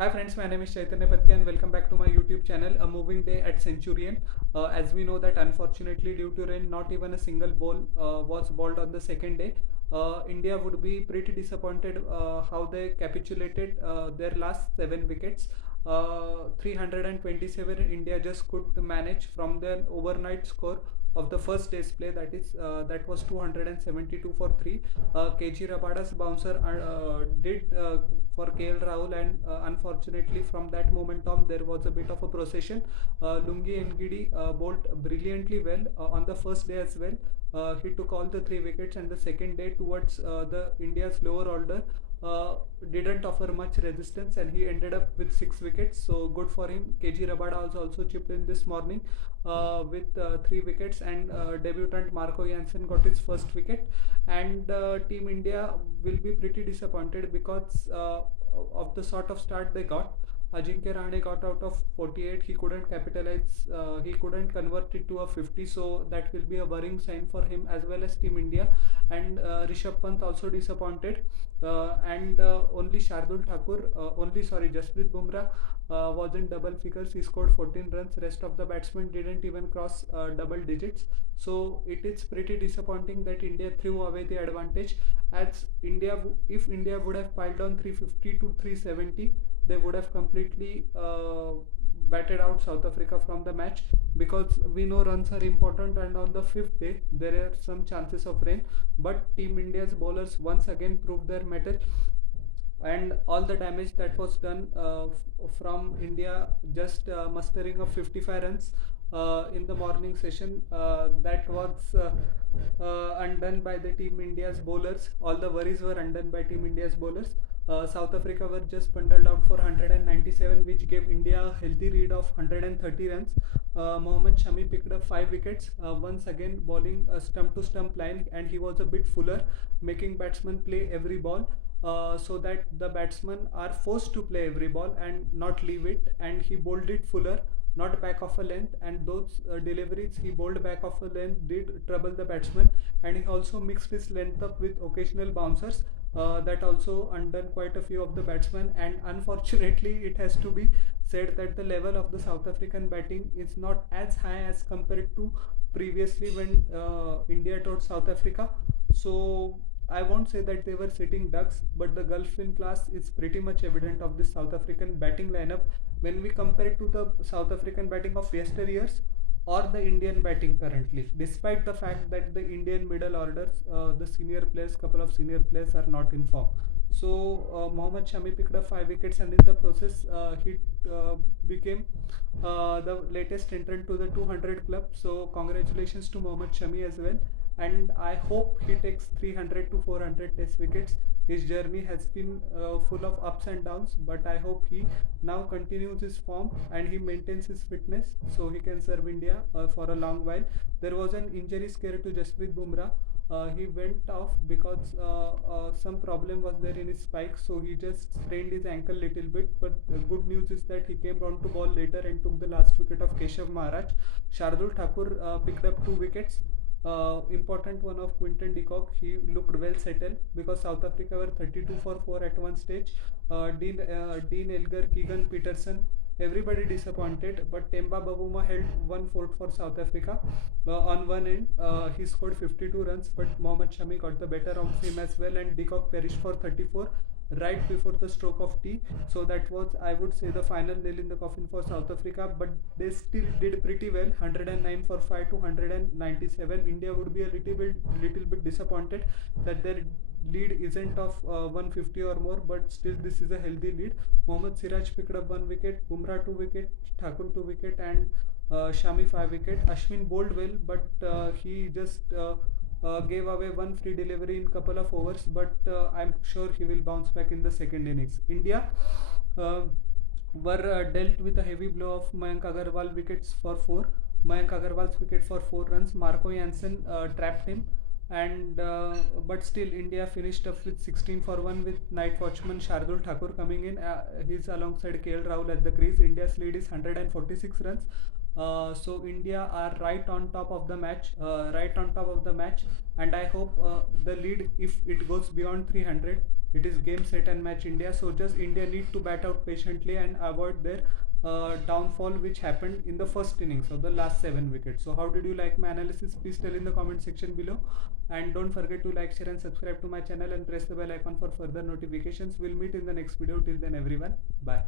Hi friends, my name is Chaitanya Patke and welcome back to my YouTube channel, A Moving Day at Centurion. As we know that unfortunately due to rain, not even a single ball was bowled on the second day. India would be pretty disappointed how they capitulated their last 7 wickets. 327 India just could manage from their overnight score of the first day's play, that was 272 for 3. KG Rabada's bouncer did for KL Rahul, and unfortunately from that moment on there was a bit of a procession. Lungi Ngidi bowled brilliantly well on the first day as well. He took all the 3 wickets, and the second day towards the India's lower order uh, didn't offer much resistance, and he ended up with 6 wickets. So good for him. KG Rabada also chipped in this morning with 3 wickets, and debutant Marco Jansen got his first wicket. And Team India will be pretty disappointed because of the sort of start they got. Ajinkya Rahane got out of 48. He couldn't capitalize. He couldn't convert it to a 50. So that will be a worrying sign for him as well as Team India. And Rishabh Pant also disappointed. And only Shardul Thakur, only sorry, Jasprit Bumrah was in double figures. He scored 14 runs. Rest of the batsmen didn't even cross double digits. So it is pretty disappointing that India threw away the advantage. As if India would have piled on 350 to 370, they would have completely batted out South Africa from the match, because we know runs are important, and on the fifth day there are some chances of rain. But Team India's bowlers once again proved their mettle, and all the damage that was done from India just mustering of 55 runs in the morning session, that was undone by the Team India's bowlers. All the worries were undone by Team India's bowlers. South Africa were just bundled out for 197, which gave India a healthy lead of 130 runs. Mohammad Shami picked up 5 wickets, once again bowling a stump to stump line, and he was a bit fuller, making batsmen play every ball. So that the batsmen are forced to play every ball and not leave it. And he bowled it fuller, not back of a length, and those deliveries he bowled back of a length did trouble the batsman. And he also mixed his length up with occasional bouncers. That also undone quite a few of the batsmen, and unfortunately it has to be said that the level of the South African batting is not as high as compared to previously when India toured South Africa. So I won't say that they were sitting ducks, but the Gulf in class is pretty much evident of this South African batting lineup when we compare it to the South African batting of yesteryears or the Indian batting currently. Despite the fact that the Indian middle orders, the senior players, couple of senior players are not in form. So Mohammad Shami picked up 5 wickets, and in the process, he became the latest entrant to the 200 club. So congratulations to Mohammad Shami as well, and I hope he takes 300 to 400 test wickets. His journey has been full of ups and downs, but I hope he now continues his form and he maintains his fitness so he can serve India for a long while. There was an injury scare to Jasprit Bumrah. He went off because some problem was there in his spike, so he just sprained his ankle little bit. But the good news is that he came round to ball later and took the last wicket of Keshav Maharaj. Shardul Thakur picked up 2 wickets. Important one of Quinton de Kock. He looked well settled because South Africa were 32 for 4 at one stage. Dean Elgar, Keegan Peterson, everybody disappointed, but Temba Bavuma held one fort for South Africa. On one end, he scored 52 runs, but Mohammad Shami got the better of him as well, and de Kock perished for 34 right before the stroke of tea. So that was, I would say, the final nail in the coffin for South Africa, but they still did pretty well. 109 for 5 to 197. India would be a little bit disappointed that their lead isn't of 150 or more, but still this is a healthy lead. Mohammad Siraj picked up 1 wicket, Bumrah 2 wicket, Thakur 2 wicket, and Shami 5 wicket. Ashwin bowled well, but he just gave away one free delivery in couple of overs, but I'm sure he will bounce back in the second innings. India uh, were dealt with a heavy blow of Mayank Agarwal wickets for 4. Mayank Agarwal's wicket for 4 runs. Marco Jansen trapped him, and but still India finished up with 16 for 1 with night watchman Shardul Thakur coming in. He's alongside KL Rahul at the crease. India's lead is 146 runs. So India are right on top of the match, and I hope the lead, if it goes beyond 300, it is game, set and match India. So just India need to bat out patiently and avoid their downfall which happened in the first innings of the last 7 wickets. So how did you like my analysis? Please tell in the comment section below, and don't forget to like, share and subscribe to my channel and press the bell icon for further notifications. We'll meet in the next video. Till then everyone, bye.